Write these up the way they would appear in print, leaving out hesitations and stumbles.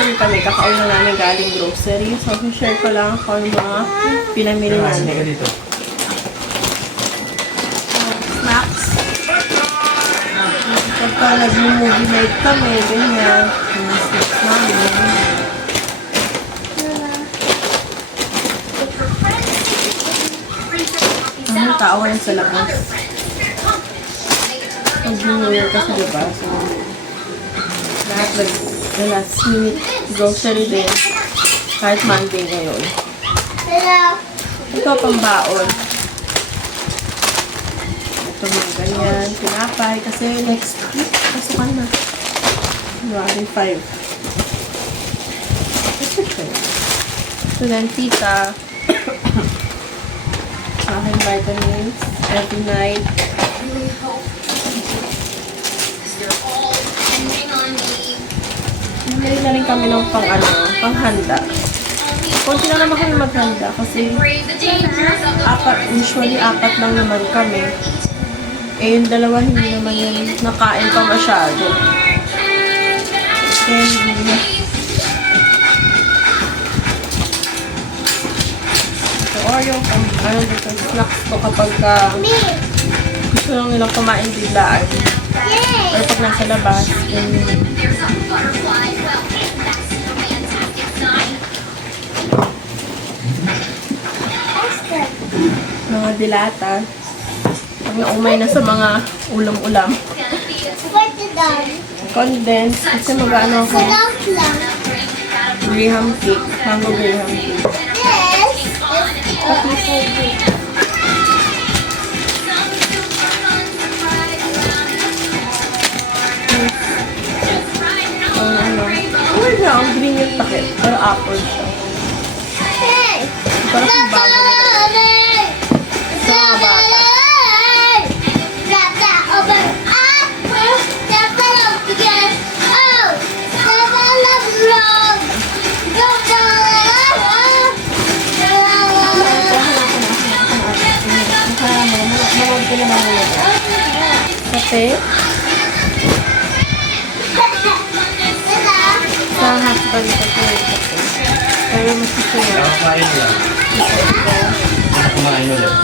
Nag-grocery kami. Kakauwi na namin galing grocery. So, share ko lang kung ano mga pinamili namin. Snacks. Pagka nag-movie night kami, ganyan. Yung snacks namin. Ang tao ngayon sa labas. Mag-New Year kasi diba? So, lahat last minute grocery din. Kahit Monday ngayon. Ito pang baon. Ito mga ganyan. Pinapay kasi next week. Pasukan na. January 5. So then, tita. Aking vitamins. Every night. Bumili na rin kami ng panghanda. Kunti na naman kami maghanda kasi usually apat lang naman kami. Eh, yung dalawa hindi naman yung nakain pa masyado. Kaya hindi na. So, or yung dito, snacks ko kapag gusto lang nilang kumain biglaan. Or pag nasa labas, mga dilata. Pag naumay na sa mga ulam-ulam. Condensed. Kasi mag-ano ako. Graham cake. Mango Graham cake. Ang green yung takip. Pero apple siya. Parang kung bago nila. Sa mga bata. Kape. Sa hotdog ito po. Pero mas gusto yun. Kumain lang. Kumain ulit.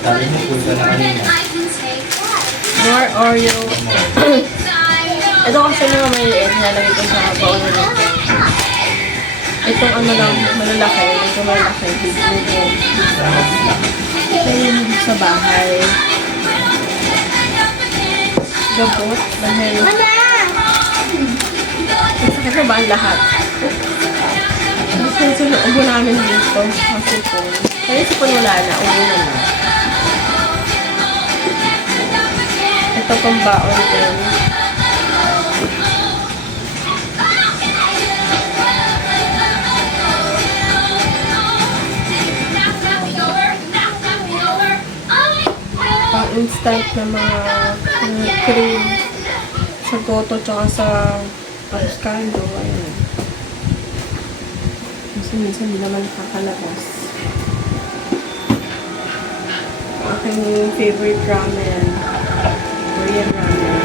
Sabi mo, punta na kanina. More Oreo. Ito kasi mga maliit. Nalagay ko sa baon na nito. Itong ano lang, malalaki. Ito malalaki. Ito yung sa bahay. Gabot. Dahil sakit na ba ang lahat? Kasi ubo namin dito. Ang sipon. Kaya sipon wala na. Ubo na na. Ito pang baon din. Pang instant na mga cream sa goto tsaka sa Pascaldo. Ayun. Minsan hindi naman nakakalabas. Aking favorite ramen. Korean ramen.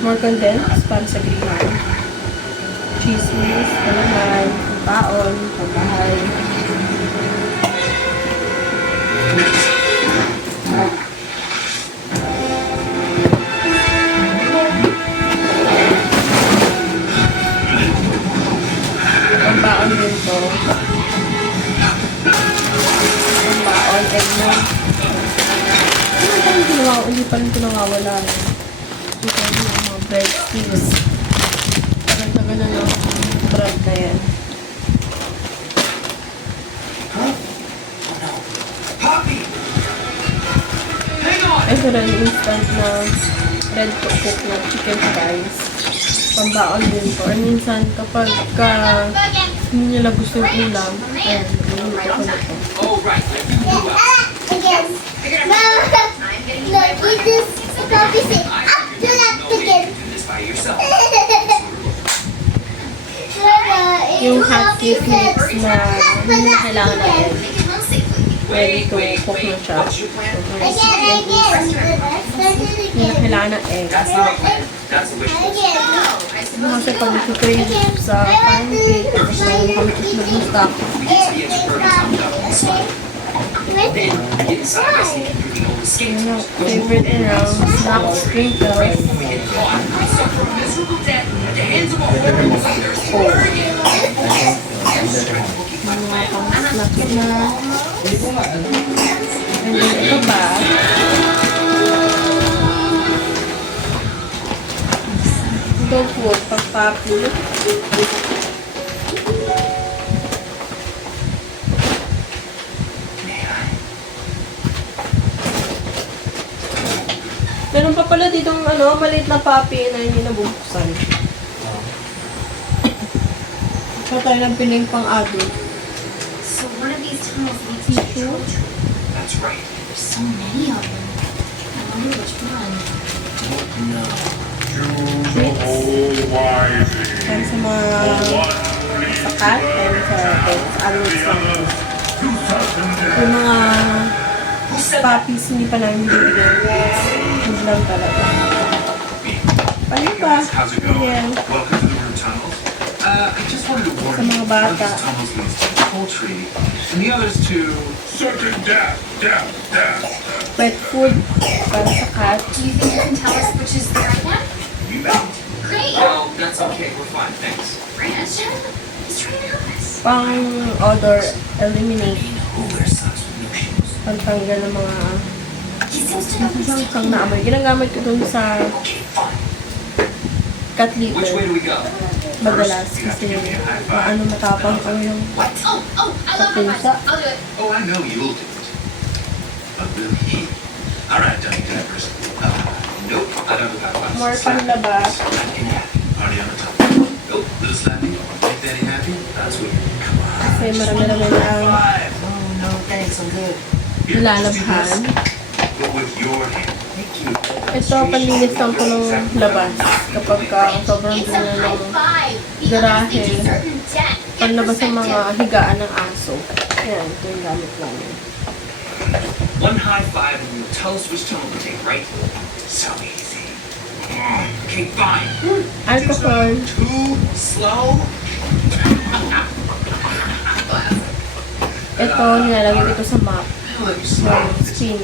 More condensed para sa griham. Chismis, palaman, baon, pambahay. Pambaon din to. Pambaon, egg na. Hindi pa rin ito nawawala. Ito yung mga bread sticks. Tagal-tagal na ng bread na yan. Ito rin instant na red cook na chicken fries. Pambaon din ko. Or minsan kapag hindi nila gusto yung ulam, ayan, niluluto ko na ito. Again. No, we just probably say up to that again. Yung hot cake mix na hindi na kailangan natin. ready to cook na siya. What's your plan? Again. Start it Hindi na again. kailangan ng egg. That's not a plan. That's a wish list. Again. Kasi pag nag-crave sa pancake, tapos meron kami itlog na stock. Then, get inside my sneaky moving old escape. Yun ang favorite snack sprinkles. When we get caught, we suffer a miserable death at the hands of a horrible leader. Mga pang-snack na. And then ito pa, dog food, pang-papi. Meron pa pala ditong maliit na papi na hindi nabubuksan. So tayo ng piling pang-adult. So one of these tunnels leads to the troll tree. That's right. There's so many of them. I wonder which one. No. Para sa mga sakat, and sa adults lang. Yung mga puppies, hindi pa namin bibigyan. Food lang talaga. Paano ba? How's it going? Ayan. Welcome to the root tunnels. I just wanted to warn Sa you, mga one of bata. these tunnels leads to the whole tree, and the others to certain death. Pet food para sa cat. Do you think you can tell us which is the right one? You bet. Great. No, that's okay. We're fine. Thanks. Branch, he's trying to help us. Pang odor eliminate. Who wears socks with no shoes? Pagtanggal ng mga He seems to know who's nasasangkang na amoy. Ginagamit ko dun sa Okay, fine. cat Which way litter. do we go? Madalas kasi paano matapang ko yung What? Oh, I love Sa my pusa. I'll do it. Oh, I know you'll do it. But will he? All right, Dummy Diapers. Nope. I don't have that. more panlabas. Party on the top. Nope. Little Slappy. Make Daddy happy? That's weird. Come on. Kasi marami-rami na ang Oh, no, thanks. I'm good. Here, let's do nilalabhan. this, but with your hand. Thank you. Ito, panlinis lang ko ng labas. Kapag sobrang It's a dumi high ng five. garahe. Certain death. panlabas ng mga higaan ng aso. Ayan, ito yung gamit namin. One high five and you'll tell us which tunnel to take, right? So easy. Okay, fine. Alcohol. Too slow? Ito, nilalagay dito sa map. I'll let you slide. Yung spin,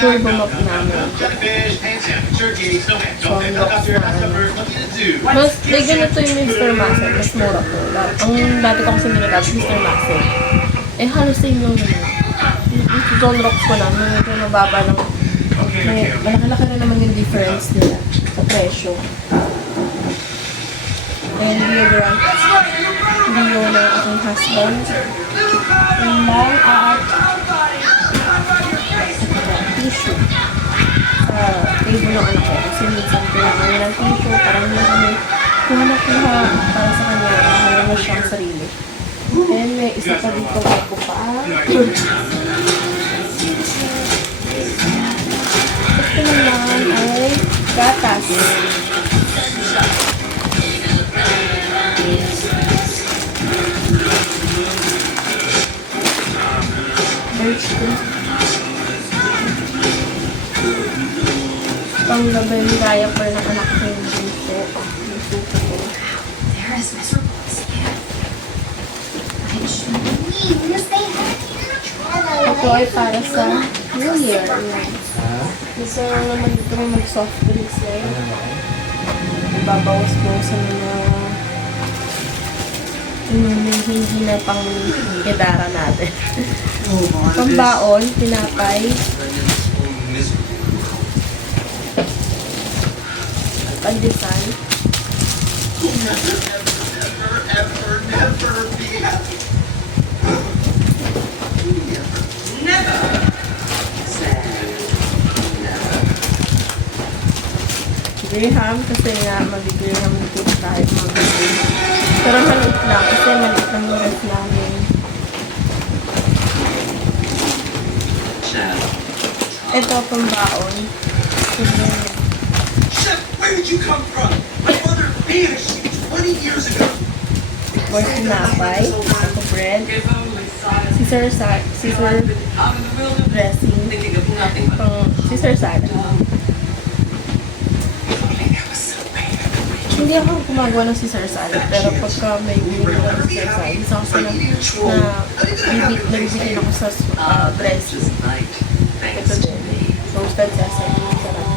turbo map namin. Jellyfish, hand sandwich, turkey, snowman, So, don't lock helicopter, na customer, nothing to do. Mas, like, ganito yung Mr. Muscle. Mas mura ko. Ang dati ko kasi ginagamit, Mr. Muscle. Eh, halos same yung naman. Yung John Rocks ko lang, medyo mababa lang. May, malaki-laki na naman yung difference nila sa presyo. And deodorant. Dio ng aking husband. Yung lang at tissue. Sa table ng anak ko. Kasi minsan kailangan niya ng tissue. Parang naman kami kuha na kuha para sa kanya. Meron na siyang sarili. And may isa pa dito ko pa. Ito naman ay gatas. Birch tea. Panggabi yung diaper ng anak ko yung dito. Yung suko ko. They're as miserable as you. I should We will stay Ito ay para sa New Year. Yan. Gusto lang naman dito may mag-soft drinks na yun. Ibabawas-bawasan na hindi na pang kedara natin. Pambaon, tinapay, pandesal. Graham, kasi nga mag-graham dito tayo mag-graham. Pero maliit lang, kasi maliit lang yung ref namin. Ito, pambaon. Chef, where did you come from? My mother vanished 20 years ago. More tinapay, ako bread. Si Caesar dressing. Caesar salad. Hindi ako gumagawa ng Caesar salad, pero pagka may binigyan ng Caesar salad, isa ko sila na nabibigyan ako sa dressing. Ito din. Roasted sesame. Sarap.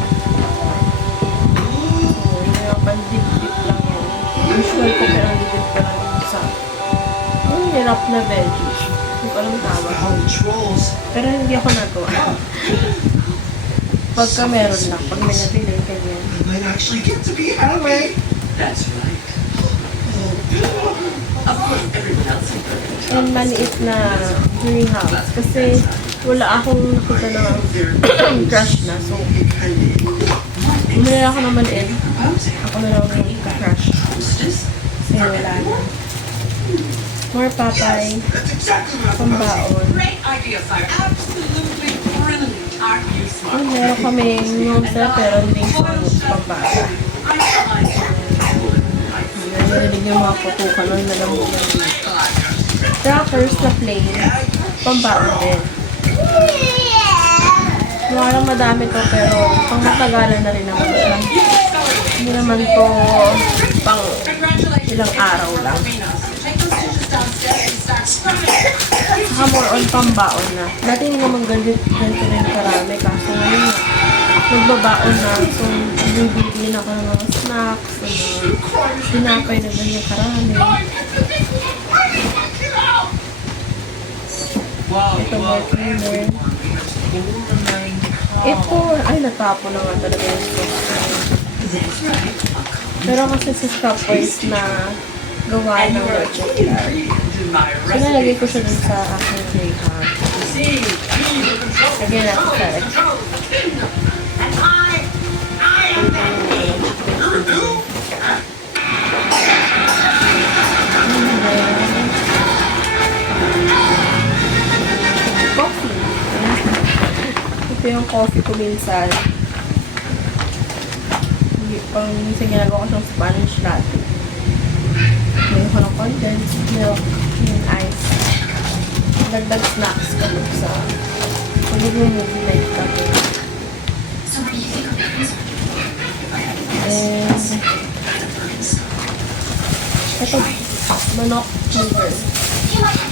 So, yun yung pandip-dip lang yan. Usual ko pero dip pa lang yung sa hirap na veggies. Hindi ko alam tawag. Pero hindi ako nagawa. Pagka meron lang, pag may nabili, ganyan. Might actually get to be happy. That's right. Of course, everyone else is perfect. And maliit na greenhouse. Kasi wala akong nakita na crush na. So, bumili ako ng maliit. Ako na lang yung crush. Kasi wala na. More papay. That's exactly what I'm Pambaon. Great idea, Sire. Absolutely brilliant. Aren't you smart? Ay, meron kaming nyosa pero hindi ko pambata. Narinig yung mga putukan nun na lang dito. Crackers na plain. Pambaon din. Parang madami to pero pang matagalan na rin naman siya. Hindi naman to pang ilang araw lang. Saka more on pambaon na. Dati hindi naman ganito rin karami kaso ngayon nagbabaon na. So, bibili ako ng mga snacks, tinapay na ganyan karami. Ito more cleaner. Ito, ay natapon na nga talaga yung sauce. Pero kasi sa Shopwise na gawa ng logic car. So, nalagay ko siya dun sa aking Greyhound. Lagyan natin sa coffee. Ito yung coffee ko minsan. Minsan ginagawa ko siyang Spanish latte. Mayroon ko ng condensed milk and ice. Dagdag snacks ko sa pag-movie night kami. So what do you think of it? And ito, manok liver.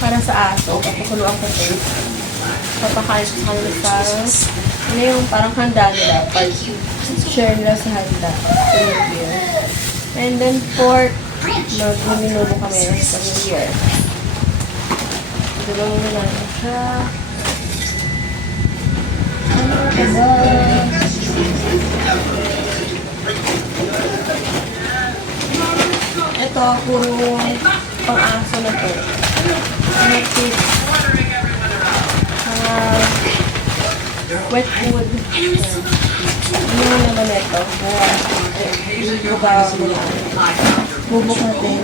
Para sa aso, papakuluan ko ito. Papakain ko sa kanila sa ano yung parang handa nila. Pag-share nila sa handa. And then pork, mag-minulo kami sa New Year. Dalawa na lang siya. Ano ka ba? Ito, puro pang-aso na to. Nag-tip. Wet food. Ano naman ito? Bubok natin.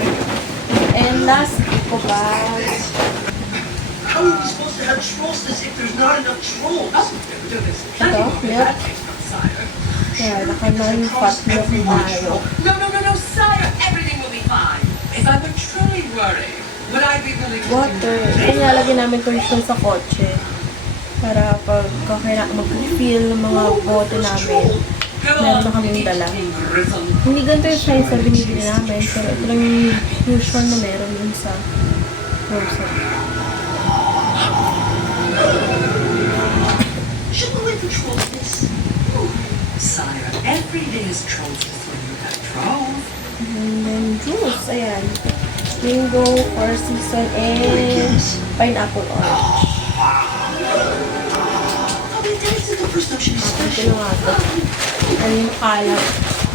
And last ko pa. How are we supposed to have trolls if there's not enough trolls? Ito, milk. Kaya, naka-non-fat milk tayo. No, Sire. Everything will be fine. If I were truly worried, would I be willing to... Water. Ito nilalagyan namin ito yung sa kotse. Para pag mag-feel ng mga bote namin, meron na kaming dala. Hindi ganito yung size na binibili namin, pero ito lang yung usual na meron yun sa grocery. Should we wait for trolls? Sire, every day is trolls when you have trolls. And then juice, ayan. Mango, four season, and pineapple orange. Ito na nga ito. Ano yung kalat?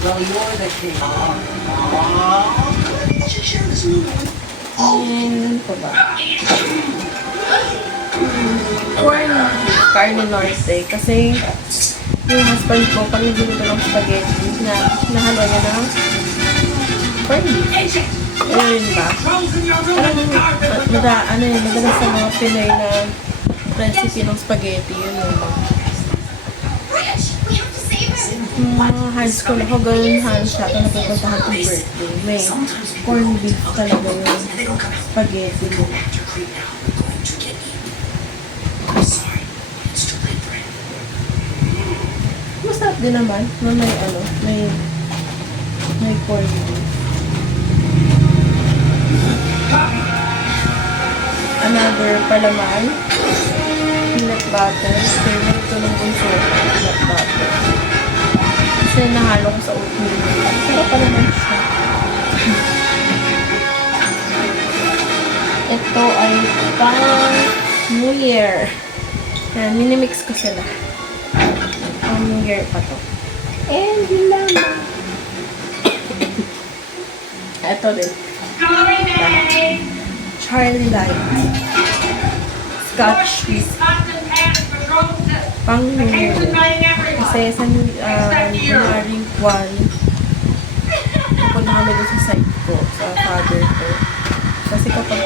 Well, you're the king. And pa ba? Corn carne norte. Kasi yung husband ko, pag nagluto ng spaghetti, nahalo niya ng corn beef. Ayun ba? Parang madalas sa mga Pinoy na recipe ng spaghetti, yun yun. Mga hands ko na ako, ganun hands siya. Ito napupuntahan kong birthday. May corn beef talaga yung spaghetti mo. Sorry, it's too late for him. Masarap din naman. Na may ano, may corned beef. Another palaman. Peanut butter. Favorite ito ng bunso. Peanut butter. Kasi nahalo ko sa oatmeal. Sarap pa naman siya. Ito ay pang New Year. Yan, minimix ko sila. Pang New Year pa to. And yun lamang. Ito din. Charlie Light. Scotch sweet. Pang New Year. Kasi sa January 1, pupunta kami doon sa site ko, sa father ko. Kasi kapag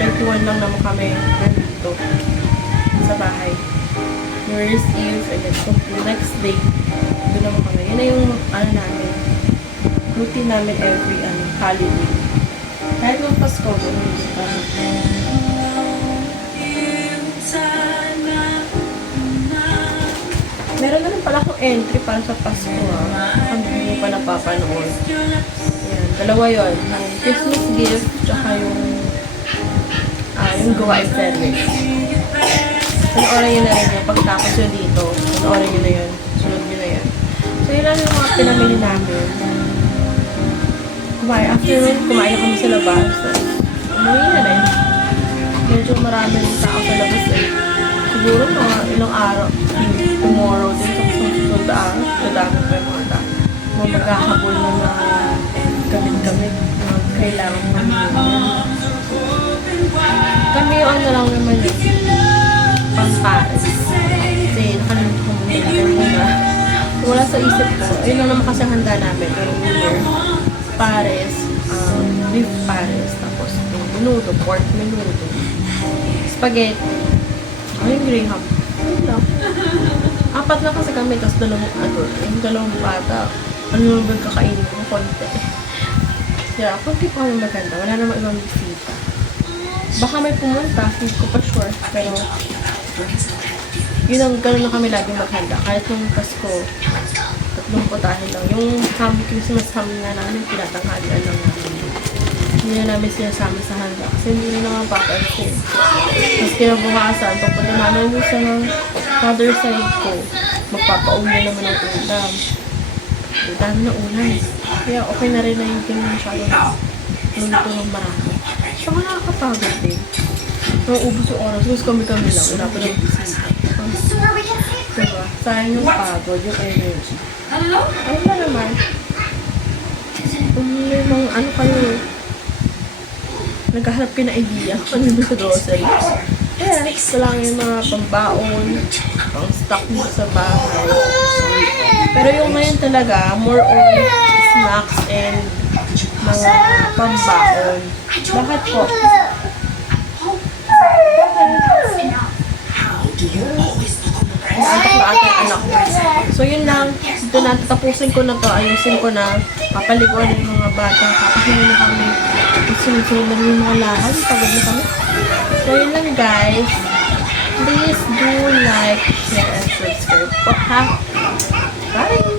21 lang naman kami nandito sa bahay. New Year's Eve, and then the next day, doon naman kami. Yun na yung namin, routine namin every holiday. Kahit ng Pasko, doon kami. Meron na rin pala akong entry para sa Pasko hindi mo pa napapanood. Ayan, dalawa yun. Yung Christmas gift, tsaka yung gawain service. Panoorin nyo na rin yun. Pagkatapos yun dito, panoorin nyo na yun. Sunod nyo na yun. So yun lang yung mga pinamili namin. After nun, kumain na kami sa labas. So, umuwi na rin. Medyo maraming tao sa labas siguro mga ilang araw, tomorrow din sa susunod na araw, dadami pa yung mga tao. Mga magkakabol na mga gamit-gamit, mga kailangan namin. Kami yung lang naman pang-Paris. Kasi nakalimutan ko muna. Wala sa isip ko, ayun lang naman kasi ang handa namin. Pero Paris, beef Paris, tapos menudo, pork menudo, spaghetti, yung graham. Ayun lang. 4 na kasi kami, tapos 2 adult. Yung 2 bata, ano naman kakainin ko, konti. Yeah, konti pa kami maganda. Wala namang ibang bisita. Baka may pumunta, hindi ko pa sure. Pero, yun ang gano'n na kami laging maghanda. Kahit nung Pasko, 3 putahin lang. Yung Christmas ham nga namin, pinatanghalian lang namin. Hindi na namin sinasama sa handa. Kasi hindi na naman papansin. Tapos kinabukasan, papunta namin doon sa father side ko. Magpapaulan naman ang ulam. Ang dami na ulam. Kaya okay na rin na yung tingin masyado na luto ng marami. So, nakakapagod din. Nauubos yung oras. Tapos kami-kami lang. Wala pa ng bisita. Diba? Sayang yung pagod, yung energy. Ayun na naman. Kung may mga ano kayo, naghahanap kayo na idea kung ano sa grocery. Kaya, ito lang yung mga pambaon, pang stock mo sa bahay. Pero yung ngayon talaga, more on snacks and mga pambaon. Bakit po? Naantok na ating anak ko. So yun lang, dito na, tapusin ko na to, ayusin ko na, papaliguan yung mga bata, papahinga na kami, sunod-sunod na yung mga lahat, pagod na kami. So yun lang guys, please do like, share, and subscribe po ha. Bye!